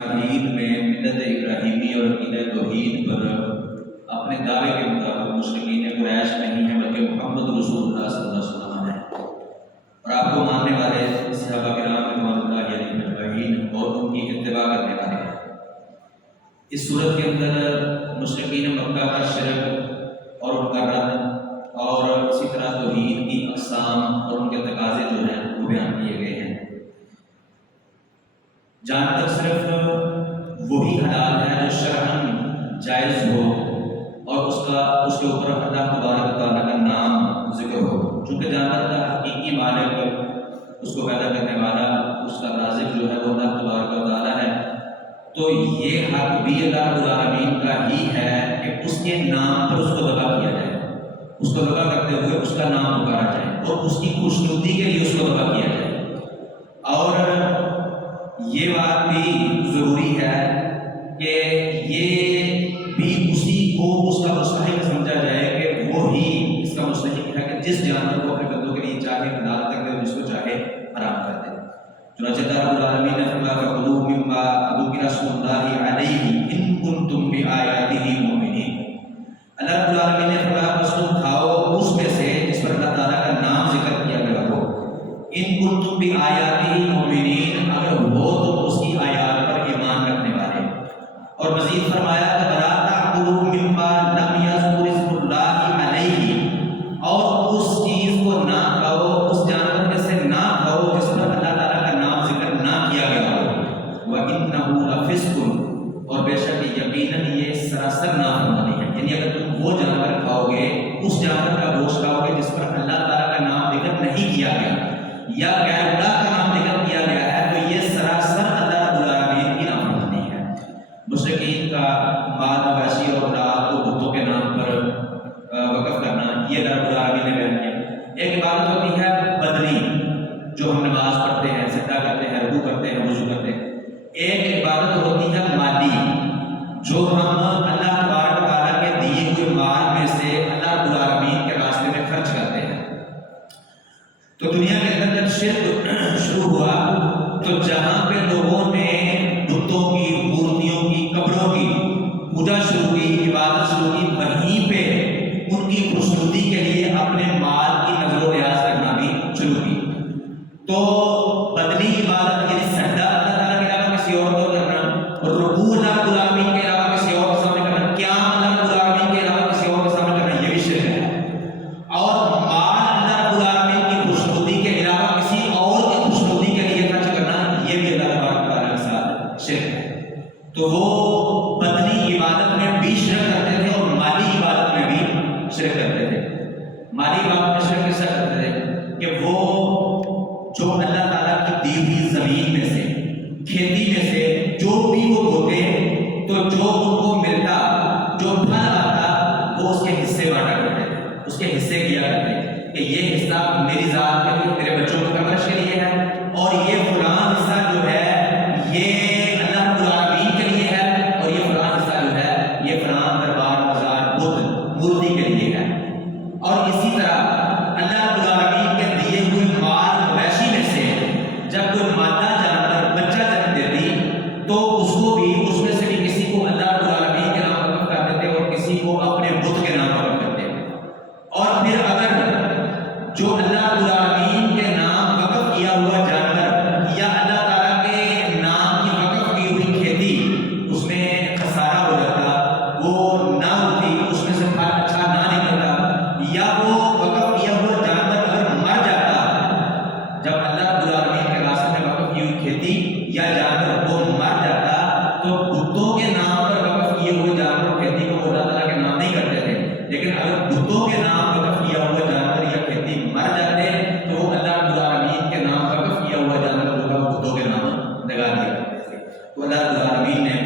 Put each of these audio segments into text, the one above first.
توحید میں ملت ابراہیمی اور عقیدہ توحید پر اپنے دعوے کے مطابق مشرکین قریش نہیں ہیں بلکہ محمد رسول اللہ صلی اللہ علیہ وسلم ہیں، اور آپ کو ماننے والے صحابہ کرام رضوان اللہ علیہم اجمعین اور ان کی اتباع کرنے والے ہیں۔ اس صورت کے اندر مشرکین مکہ کا شرک اور ان کا رد اور اسی طرح توحید کی اقسام اور ان کے تقاضے جو ہیں وہ بیان کیے گئے ہیں۔ جہاں تک صرف وہی حلال ہے جو شرعاً جائز ہو اور اس کے اوپر اللہ تبارک و تعالیٰ کا نام ذکر ہو، چونکہ جانور کا حقیقی مالک، اس کو پیدا کرنے والا، اس کا رازق جو ہے وہ اللہ تبارک و تعالیٰ ہے، تو یہ حق بھی اللہ رب العالمین کا ہی ہے کہ اس کے نام پر اس کو ذبح کیا جائے، اس کو ذبح کرتے ہوئے اس کا نام پکارا جائے اور اس کی خوشنودی کے لیے اس کو ذبح کیا جائے۔ اور یہ بات بھی ضروری ہے کہ یہ بھی اسی کو اس کا مستحق سمجھا جائے کہ وہ ہی اس کا مستحق ہے کہ جس جانور کو اپنے بندوں کے لیے چاہے حلال کر دے اور جس کو چاہے حرام کر دے۔ چنانچہ اللہ رب العالمین نے فرمایا فَكُلُوا مِمَّا ذُكِرَ اسْمُ اللَّهِ عَلَيْهِ إِن كُنتُم بِآيَاتِهِ مُؤْمِنِينَ۔ اللہ رب العالمین نے فرمایا بس تم کھاؤ اس میں سے جس پر اللہ تعالیٰ کا نام ذکر کیا گیا ہو، ان کنتم بآیاتہ مؤمنین، اگر ہو تو اس کی آیات پر ایمان رکھنے والے۔ اور مزید فرمایا کہ وَلَا تَأْكُلُوا مِمَّا لَمْ يَذْكُرِ اسْمُ اللَّهِ عَلَيْهِ، اور اس چیز کو نہ کھاؤ، اس جانور میں سے نہ کھاؤ جس پر اللہ تعالیٰ کا نام ذکر نہ کیا گیا ہو۔ وَإِنَّهُ لَفِسْقٌ، اور بے شک یقیناً یہ سراسر نافرمانی ہے، یعنی اگر تم وہ جانور کھاؤ گے، اس جانور کا گوشت کھاؤ گے جس پر اللہ تعالیٰ کا نام ذکر نہیں کیا گیا یا غیر اللہ کا نام ذکر کیا گیا ہے، تو یہ سراسر اللہ رب العالمین کی نافرمانی ہے۔ مشرکین کا مال مویشی اور اولاد کو بتوں کے نام پر وقف کرنا، یہ اللہ رب العالمین نے بیان کیا۔ ایک عبادت ہوتی ہے بدنی جو ہم نماز پڑھتے ہیں، سجدہ کرتے ہیں، رکوع کرتے ہیں، وضو کرتے ہیں۔ ایک عبادت ہوتی ہے مالی جو ہم اللہ تبارک و تعالیٰ کے دیے ہوئے مال میں سے اللہ رب العالمین کے راستے میں خرچ کرتے ہیں۔ تو دنیا کے اندر جب شرک شروع ہوا تو جہاں پہ لوگوں نے بتوں کی، مورتیوں کی، قبروں کی پوجا شروع کی، عبادت شروع کی، وہیں پہ ان کی خوشنودی کے لیے اپنے مال کی نظر و نیاز کرنا بھی شروع کی۔ تو بدنی عبادت یعنی سجدہ اللہ تعالیٰ کے علاوہ کسی اور کو کرنا، اور رکوع اللہ رب العالمین کے علاوہ کسی اور کے سامنے کرنا، قیام اللہ رب العالمین کے علاوہ کسی اور کے سامنے کرنا، یہ بھی شرک ہے۔ اور تو وہ بدنی عبادت میں بھی شرک کرتے تھے اور مالی عبادت میں بھی شرک کرتے تھے۔ مالی عبادت میں شرک کیسا کرتے تھے کہ وہ جو اللہ تعالیٰ کی دی ہوئی زمین میں سے، کھیتی میں سے جو بھی وہ بوتے تو جو ان کو ملتا، جو پھل آتا، وہ اس کے حصے بانٹا کرتے تھے، اس کے حصے کیا کرتے کہ یہ حصہ میری ذات کے لیے، میرے بچوں کی پرورش کے لیے ہے، اور یہ فلاں حصہ جو ہے یہ مورتی کے لیے ہے۔ اور اسی طرح اللہ رب العالمین کے دیے ہوئے مال مویشی میں سے جب کوئی مادہ جانور بچہ جنم دیتی تو اس کو بھی، اس میں سے بھی کسی کو اللہ رب العالمین کے نام وقف کر دیتے اور کسی کو اپنے بت کے نام وقف کرتے۔ اور پھر اگر جو اللہ رب العالمین کے نام وقف کیا ہوا جانور یا اللہ تعالیٰ کے نام کی وقف کی ہوئی کھیتی اس میں خسارہ ہو جاتا، وہ نہ ہوتی، اس میں سے پھل اچھا نہ نکلتا، یا وہ وقف کیا ہوا جانور اگر مر جاتا، جب اللہ رب العالمین کے راستے میں وقف کی ہوئی کھیتی یا جانور وہ مر جاتا تو بتوں کے نام پر وقف کیے ہوئے جانور کھیتی کو اللہ تعالیٰ کے نام نہیں کرتے تھے، لیکن اگر بتوں کے نام وقف کیا ہوا جانور یا کھیتی مر جاتے تو وہ اللہ رب العالمین کے نام وقف کیا ہوا جانور ہوگا بتوں کے نام لگا دیا کرتے تھے۔ تو اللہ رب العالمین نے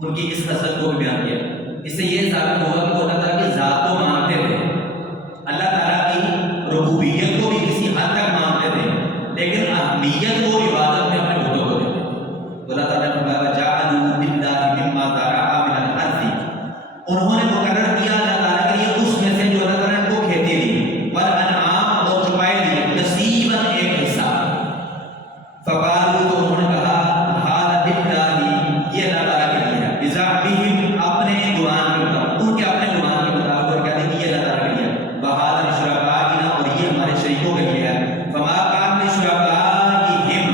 ان کی اس خصلت کو بھی بیان کیا۔ اس سے یہ ثابت ہوا کہ وہ اللہ تعالیٰ کی ذات کو مانتے تھے، اللہ تعالیٰ کی ربوبیت کو بھی کسی حد تک مانتے تھے، لیکن اہمیت کو عبادت میں اپنے بتوں کو دیتے تھے۔ اللہ تعالیٰ نے فرمایا وَجَعَلُوا لِلَّهِ مِمَّا ذَرَأَ مِنَ الْأَرْضِ، انہوں نے مقرر کیا اللہ تعالیٰ کے لیے اس میں سے جو اللہ تعالیٰ نے کو کھیتی دی، وَالْأَنْعَامَ، اور چوپائے دی، نَصِيبًا، ایک حصہ۔ فَقَالُوا، تو انہوں نے کہا هَذَا للہ، یہ اللہ تعالیٰ کے لیے ہے، بزعمہم اپنے گمان کے مطابق، ان کے اپنے گمان کے مطابق، اور کہتے ہیں کہ یہ اللہ تعالیٰ کے لیے ہے، وہذا لشرکائنا، اور یہ ہمارے شریکوں کے لیے ہے، فما کان لشرکائہم،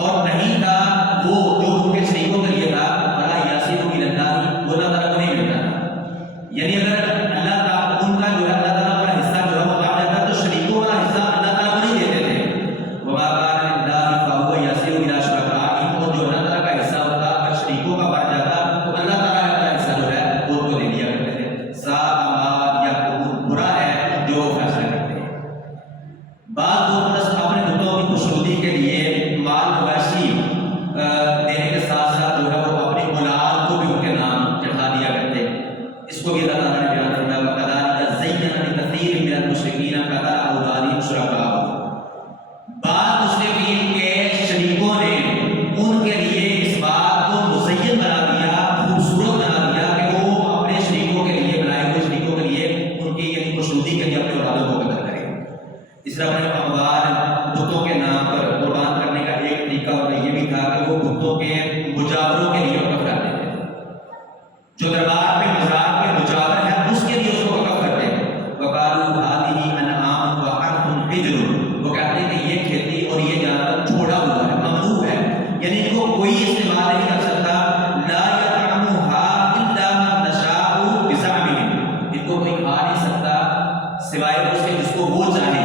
اور نہیں تھا وہ جو ان کے شریکوں کے لیے تھا، فلا یصل الی اللہ، وہ اللہ تعالیٰ کو نہیں ملتا تھا، یعنی اگر اللہ تعالیٰ ان کا جو ہے اللہ تعالیٰ کا حصہ جو ہے وہ آ جاتا تو شریکوں والا حصہ اللہ تعالیٰ کو نہیں دیتے تھے، وما کان للہ فہو یصل الی شرکائہم، اور جو اللہ تعالیٰ کا حصہ ہوتا اگر شریکوں کا بڑھ جاتا تو اللہ تعالیٰ کا حصہ جو ہے وہ ان کو دے دیا کرتے تھے، ساء ما یحکمون، برا ہے جو وہ فیصلہ کرتے ہیں۔ بعض لوگ بس اپنے بتوں کی خوشنودی کے لیے مال مویشی دینے کے ساتھ ساتھ جو ہے وہ اپنی اولاد کو بھی ان کے نام چڑھا دیا کرتے، اس کو بھی اللہ تعالیٰ نے بیان فرمایا، وَكَذَلِكَ زَيَّنَ لِكَثِيرٍ مِّنَ الْمُشْرِكِينَ قَتْلَ أَوْلَادِهِمْ شُرَكَاؤُهُمْ، بعض مشرکین کے شریکوں نے ان کے لیے اس بات کو مزین بنا دیا، خوبصورت بنا دیا کہ وہ اپنے شریکوں کے لیے، بنائے ہوئے شریکوں کے لیے، ان کی یعنی خوشنودی کے لیے اپنے اولادوں کو قتل کریں۔ اس طرح اپنے اموال بتوں کے نام پر قربان کرنے کا ایک طریقہ اور یہ بھی تھا کہ وہ بتوں کے مجاوروں کے لیے وقف کر دیتے تھے، جو دربار میں مزار میں مجاور ہے اس کے لیے اس کو وقف کرتے ہیں، وقالوا هذه انعام وحرث حجر، وہ کہتے ہیں کہ یہ کھیتی اور یہ جانور چھوڑا ہوا ہے، ممنوع ہے، یعنی ان کو کوئی استعمال نہیں کر سکتا، لا يطعمها الا من نشاء بزعمهم، ان کو کوئی کھا نہیں سکتا سوائے اس کے جس کو وہ چاہے،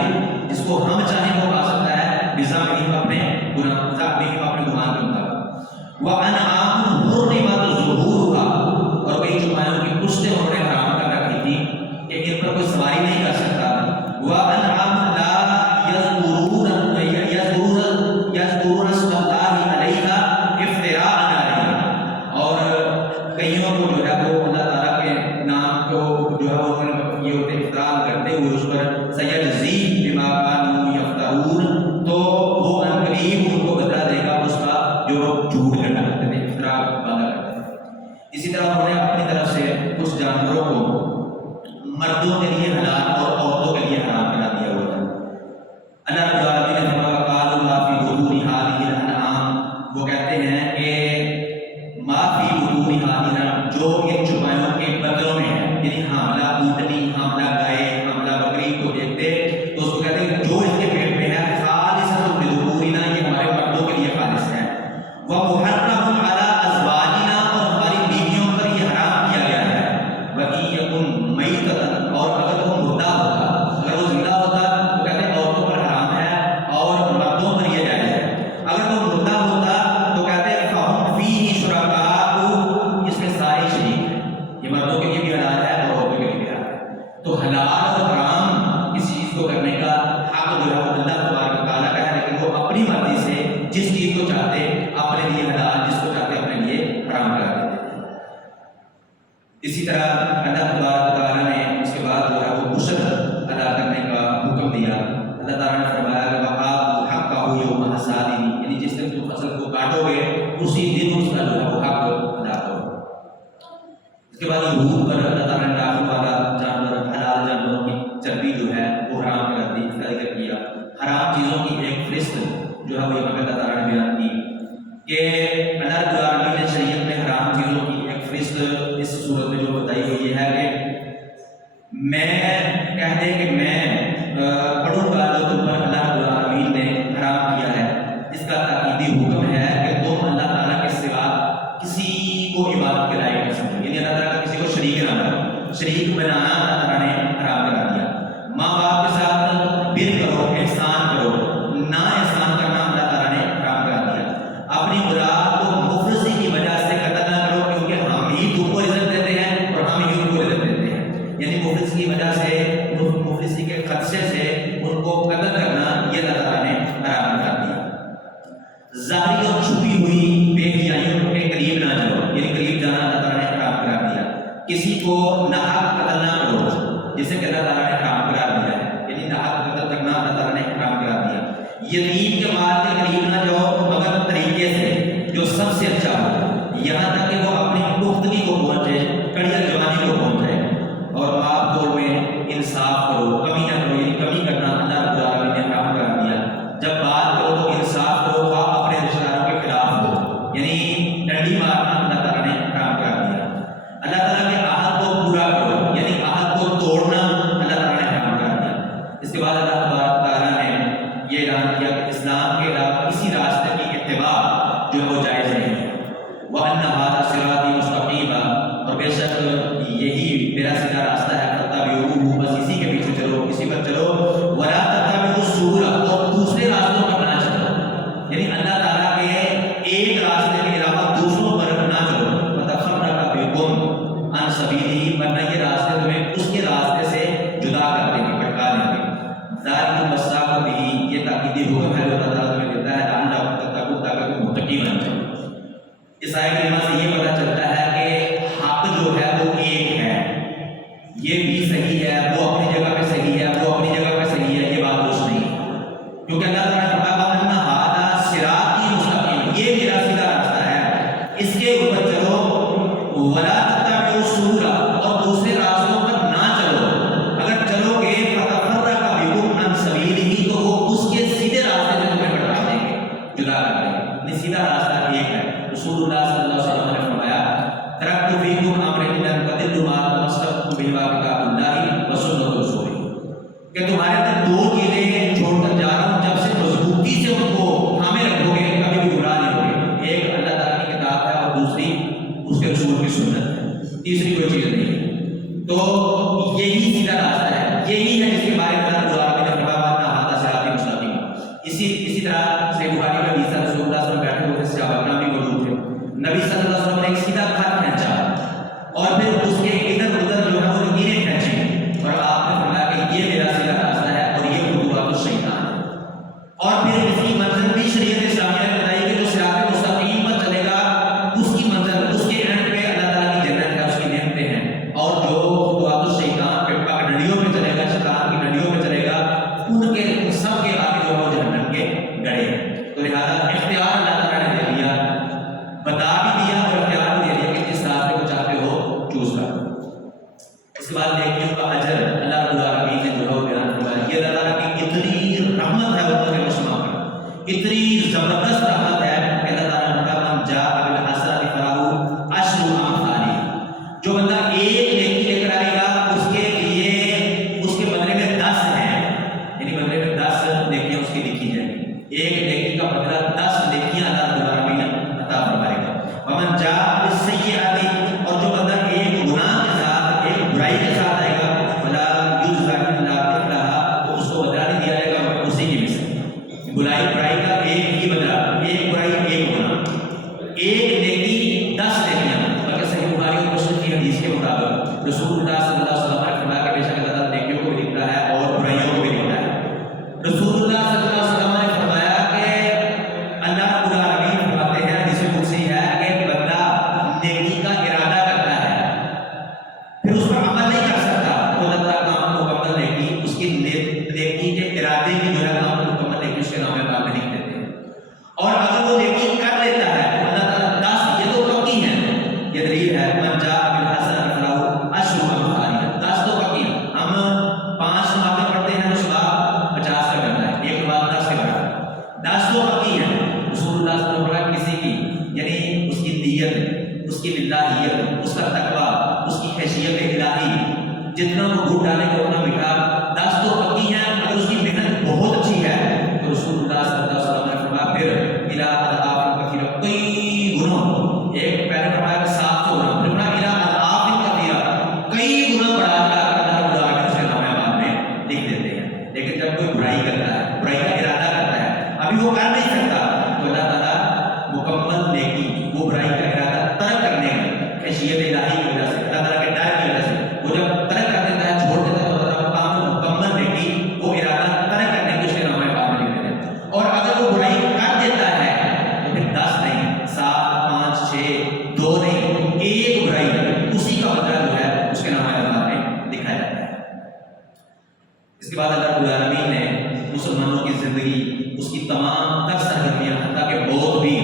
جس کو ہم چاہیں وہ کھا سکتا ہے، بزعمهم اپنے گمان کے مطابق، وانعام حرمت ظہورها، اور کئی چوپایوں کی پشتیں انہوں نے حرام کر رکھی تھی کہ ان پر کوئی سواری نہیں کر سکتا، وانعام لا یذکرون اسم اللہ علیہا افتراء علیہا، اور کئیوں کو جو ہے وہ اللہ تعالیٰ کے نام کو جو ہے وہ انہوں نے یہ ہوتے افتراء کرتے ہوئے اس پر سیجزی بما کانوا یفترون، تو وہ عنقریب ان کو بدلہ دے گا اس کا جو وہ جھوٹ کرنا کرتے تھے، افتراء باندھا کرتے تھے۔ اسی طرح انہوں نے اپنی طرف سے کچھ جانوروں کو مردوں کے لیے حلال اور عورتوں کے لیے حرام کرا دیا ہوا تھا۔ اللہ رب العالمین نے فرمایا قالوا ما فی بطون هذه الانعام، وہ کہتے ہیں کہ ما فی بطون هذه الانعام، جو ان چوپایوں کے بدنوں میں ہے، یعنی حاملہ اونٹنی، حاملہ گائے، حاملہ بکری کو دیکھتے تو اس کو کہتے ہیں جو اس کے پیٹ میں ہے خالصۃ لذکورنا، یہ ہمارے مردوں کے لیے خالص ہے، ومحرم علی ازواجنا، اور ہماری بیویوں پر یہ حرام کیا گیا ہے، وَإِن يَكُن مَيْتَةً، اور اگر وہ مردہ ہوتا، اگر وہ زندہ ہوتا تو کہتے ہیں عورتوں پر حرام ہے اور مردوں پر یہ جائز ہے، اگر وہ مردہ ہوتا تو کہتے ہیں فَهُمْ فِيهِ شُرَكَاءُ، اس میں سارے شریک ہیں، یہ مردوں کے لیے بھی حلال ہے اور عورتوں کے لیے بھی حلال ہے، تو حلال اور حرام کسی چیز کو کرنے کا حق جو ہے وہ اللہ تبارک و تعالیٰ کا ہے، لیکن وہ اپنی مرضی سے جس چیز کو چاہتے اپنے لیے حلال، جس کو چاہتے اپنے لیے حرام کرا دیتے ہیں۔ اسی طرح اللہ تبارک و تعالیٰ نے اس کے بعد جو ہے وہ عشر ادا کرنے کا حکم دیا، اللہ تعالیٰ نے فرمایا کہ وَآتُوا حَقَّهُ يَوْمَ حَصَادِهِ، یعنی جس دن تم فصل کو کاٹو گے اسی دن اس کا جو ہے وہ حق ادا کرو۔ اس کے بعد یہود پر اللہ تعالیٰ نے داخل والا جانور، حلال جانوروں کی چربی جو ہے وہ حرام کر دی، اس کا ذکر کیا، حرام چیزوں کی ایک فہرست جو ہے وہ یہاں پہ اللہ تعالیٰ نے بیان کی کہ اللہ رب العالمین نے شریعت میں حرام چیزوں کی ایک فہرست اس صورت میں جو بتائی ہوئی ہے کہ میں کہہ دے کہ میں پڑھوں گا جو تم پر اللہ رب العالمین نے حرام کیا ہے، اس کا تاکیدی حکم ہے کہ تم اللہ تعالیٰ کے سوا کسی کو عبادت کے لائق نہ سمجھو، یعنی اللہ تعالیٰ کا کسی کو شریک نہ بناؤ، شریک بنانا اللہ تعالیٰ نے حرام کرا دیا۔ ماں باپ کے ساتھ بر کرو، احسان کرو، نا احسان کرنا اللہ تعالیٰ نے حرام کرا دیا۔ اپنی اولاد کو مفلسی کی وجہ سے قتل نہ کرو، کیونکہ ہم ہی تم کو عزت دیتے ہیں اور ہم ہی ان کو عزت دیتے ہیں، یعنی مفلسی کی وجہ سے، مفلسی کے خدشے سے ان کو قتل کرنا یہ اللہ تعالیٰ نے حرام کر دیا۔ ظاہری اور چھپی ہوئی بے حیائیوں کے قریب نہ جاؤ، یعنی قریب جانا اللہ تعالیٰ نے حرام کرا دیا۔ کسی کو ناحق قتل نہ کرو، جسے کہ اللہ تعالیٰ نے حرام کرا دیا ہے، یعنی ناحق قتل کرنا اللہ تعالیٰ نے حرام کرا دیا۔ یتیم کے مال کے قریب نہ جاؤ مگر طریقے سے جو سب سے اچھا ہو، یہاں تک کہ وہ اپنی پختگی کو پہنچے، کڑیل جوانی کو پہنچے، اور ماپ توڑ میں انصاف کرو، کمی نہ کرو، یعنی کمی کرنا اللہ رب العالمین نے حرام کرا دیا۔ جب بات کرو تو انصاف کرو، اپنے رشتہ داروں کے خلاف ہو، یعنی ڈنڈی مارنا اللہ تعالیٰ نے حرام کر دیا. اللہ تعالیٰ کے عہد کو پورا کرو یعنی عہد کو توڑنا اللہ تعالیٰ نے حرام کر دیا. اس کے بعد اللہ تبارک تعالیٰ نے یہ اعلان کیا کہ اسلام کے علاوہ کسی راستے کی اتباع جو ہے وہ جائز نہیں ہے. وَأَنَّ هَذَا صِرَاطِي مُسْتَقِيمًا اور بے شک یہی میرا سیدھا راستہ ہے فَاتَّبِعُوهُ بس اسی کے پیچھے چلو اسی پر چلو. وَلَا تَتَّبِعُوا السُّبُلَ اور دوسرے راستوں پر نہ چلو یعنی اللہ تعالیٰ کے ایک راستے کے علاوہ دوسروں پر نہ چلو. فَتَفَرَّقَ بِكُمْ عَنْ سَبِيلِهِ ورنہ یہ راستے تمہیں اس کے راستے سے جدا کر دیں گے بھٹکا دیں گے. ذَلِكُمْ وَصَّاكُم بِهِ یہ تاکیدی حکم ہے جو اللہ تعالیٰ تمہیں دیتا ہے لعلکم تتقون تاکہ تم متقی بن جاؤ. اس آیت کریمہ سے یہ پتہ چلتا ہے کہ حق جو ہے وہ ایک ہے. یہ بھی صحیح ہے وہ اپنی جگہ پہ صحیح ہے وہ اپنی جگہ پہ صحیح ہے یہ بات درست نہیں کیونکہ اللہ تعالیٰ نے فرمایا وَأَنَّ هَذَا صِرَاطِي مُسْتَقِيمًا یہ میرا سیدھا راستہ ہے اس کے اوپر چلو. وَلَا تَتَّبِعُوا السُّبُلَ اور دوسرے راستوں پر نہ چلو. اگر چلو گے فَتَفَرَّقَ بِكُمْ عَنْ سَبِيلِهِ تو وہ اس کے سیدھے راستے سے تمہیں بٹا دیں گے جدا کر دیں گے. یہ سیدھا راستہ ایک ہے. رسول اللہ صلی اللہ علیہ وسلم نے فرمایا ترکت فیکم امرین لن تضلوا ما تمسکتم بہما کتاب اللہ وسنت رسولہ کہ تمہارے اندر دو چیزیں چھوڑ کر جا رہا ہوں جب سے مضبوطی سے ان کو تھامے رکھو گے کبھی بھی گمراہ نہیں ہوگے. ایک اللہ تعالیٰ کی کتاب ہے اور دوسری اس کے رسول کی سنت ہے. تیسری کوئی چیز نہیں ہے. تو یہی سیدھا راستہ ہے یہی ہے جس کے بارے میں اللہ تعالیٰ نے فرمایا وَأَنَّ هَذَا صِرَاطِي مُسْتَقِيمًا. اسی طرح سے بخاری میں حدیث ہے رسول اللہ صلی اللہ علیہ وسلم بیٹھے ہوئے صحابہ کرام بھی موجود تھے. نبی صلی اللہ علیہ وسلم نے ایک سیدھا خط کھینچا اور پھر اس کے ادھر ادھر جو ہے وہ لکیریں کھینچی اور آپ نے فرمایا کہ یہ میرا سیدھا راستہ ہے اور یہ خطوات الشیطان ہے. اور پھر اس کی منزل بھی شریعت اسلامیہ نے بتائی کہ جو صراط مستقیم پر چلے گا اس کی منزل اس کے اینڈ پہ اللہ تعالیٰ کی جنت ہے اس کی نعمتیں ہیں. اور جو خطوات الشیطان پہ ڈنڈیوں پہ چلے گا شیطان کی ڈنڈیوں پہ چلے گا ان کے سب کے آگے جو ہے وہ جہنم کے گڑھے ہیں. تو لہٰذا اختیار اللہ تعالیٰ نے دے دیا بتا بھی دیا اور اختیار بھی دے دیا کہ جس راستے کو چاہتے ہو چوز کرو. اس کے بعد نیکیوں کا اجر اللہ رب العالمین نے جو ہے وہ بیان فرمایا. یہ اللہ تعالیٰ کی اتنی رحمت ہے امت مسلمہ پر اتنی زبردست رحمت ہے کہ اللہ تعالیٰ نے کہا من جاء بالحسنۃ فلہ عشر امثالها جو بندہ ایک نیکی لے کر آئے گا اس کے لیے اس کے بدلے میں 10 ہیں یعنی بدلے میں 10 نیکیاں اس کی لکھی جائیں گی. ایک نیکی کا بدلہ 10 نیکیاں اللہ رب العالمین عطا فرمائے گا. ومن جاء بالسیئۃ اور جو بندہ ایک گناہ کے ساتھ ایک برائی کے ساتھ آئے گا فلا یجزا الا مثلها تو اس کو بدلہ نہیں دیا جائے گا مگر اسی کی مثل. برائی کا ایک ہی بدلہ ایک برائی ایک گناہ ایک نیکی 10 نیکیاں. بلکہ صحیح بخاری اور مسلم کی حدیث کے مطابق رسول اللہ صلی اللہ علیہ وسلم نے فرمایا کہ بے شک اللہ تعالیٰ نیکیوں کو بھی لکھتا ہے اور برائیوں کو بھی لکھتا ہے. رسول اللہ صلی اللہ علیہ وسلم نے فرمایا کہ اللہ رب العالمین فرماتے ہیں حدیث قدسی ہے کہ بندہ نیکی کا ارادہ کرتا ہے پھر اس پر عمل نہیں کر سکتا تو اللہ تعالیٰ کام مکمل نیکی اس کی نیکی کے ارادے کی جو ہے کام مکمل نیکی اس کے نام پاک میں لکھ دیتے ہیں. اور اگر وہ نیکی کر لیتا ہے تو اللہ تعالیٰ 10 یہ تو پکی ہیں یہ دلیل ہے من جاء بالحسنۃ فلہ عشر امثالها 10 تو پکی ہیں. ہم 5 نمازیں پڑھتے ہیں تو ثواب 50 کا بنتا ہے ایک بعد 10 کے برابر 10 تو پکی ہیں. رسول اللہ صلی اللہ علیہ وسلم کسی کی یعنی اس کی نیت اس کی للہیت اس کا تقویٰ اس کی خشیت الہی جتنا وہ گھٹ ڈالے گا اتنا میٹھا 10 تو پکی ہیں. اگر اس کی محنت بہت اچھی ہے تو رسول اللہ صلی اللہ علیہ وسلم نے فرمایا پھر الی اضعاف کثیرہ کئی گنوں ایک پہلے فرمایا کہ 700 گنا پھر فرمایا الی اضعاف کثیرہ کئی گنا بڑھا کر اللہ رب العالمین سے نام بعد میں لکھ دیتے ہیں. لیکن جب کوئی برائی کرتا ہے برائی کا ارادہ کرتا ہے ابھی وہ کر نہیں سکتا تو اللہ تعالیٰ مکمل نیکی وہ برائی کا ارادہ ترک کرنے میں خشیت الہی کی وجہ سے اللہ تعالیٰ کے ڈر کی وجہ سے وہ جب ترک کر دیتا ہے چھوڑ دیتا ہے تو اللہ تعالیٰ مکمل نیکی وہ ارادہ ترک کرنے کی اس کے نام بعد میں لکھ دیتے ہیں. اور اگر وہ برائی کر دیتا ہے تو پھر 10 نہیں 7 5 6 2 نہیں ایک برائی اسی کا بدلہ جو ہے اس کے نام بعد میں لکھا جاتا ہے. اس کے بعد اللہ رب العالمین نے مسلمانوں کی زندگی اس کی تمام تر سرگرمیاں حتیٰ کہ موت بھی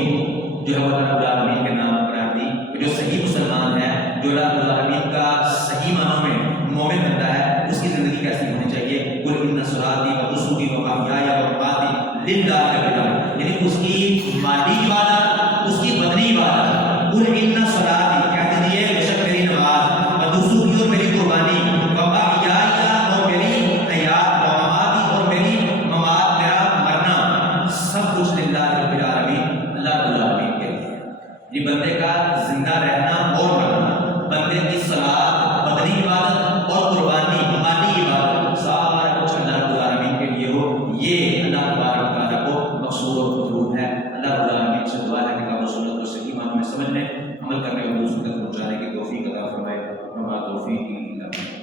جو ہے وہ اللہ رب العالمین کے نام قرار دی کہ جو صحیح مسلمان ہے جو اللہ رب العالمین کا صحیح معنوں میں مومن بنتا ہے اس کی زندگی کیسی ہونی چاہیے. قل ان صلاتی و نسکی و محیای و مماتی للہ رب العالمین یعنی اس کی مالی عبادت اس کی بدنی عبادت قل ان صلاتی، کہہ دیجیے بے شک میری نماز، و نسکی اور میری قربانی، و محیائی اور میری حیات، و مماتی اور میری ممات، میرا مرنا، سب کچھ للہ رب العالمین، اللہ رب العالمین کے لیے۔ یہ بندے کا زندہ رہنا اور مرنا، بندے کی صلاۃ بدنی عبادت اور قربانی مالی عبادت، سارا کچھ اللہ رب العالمین کے لیے ہو، یہ اللہ تبارک و تعالیٰ کو مقصود اور مطلوب ہے۔ اللہ رب العالمین سے دعا ہے کہ کتاب و سنت کو صحیح معنوں میں سمجھنے، عمل کرنے اور دوسروں تک پہنچانے کی توفیق عطا فرمائے۔ وما توفیقی الا باللہ۔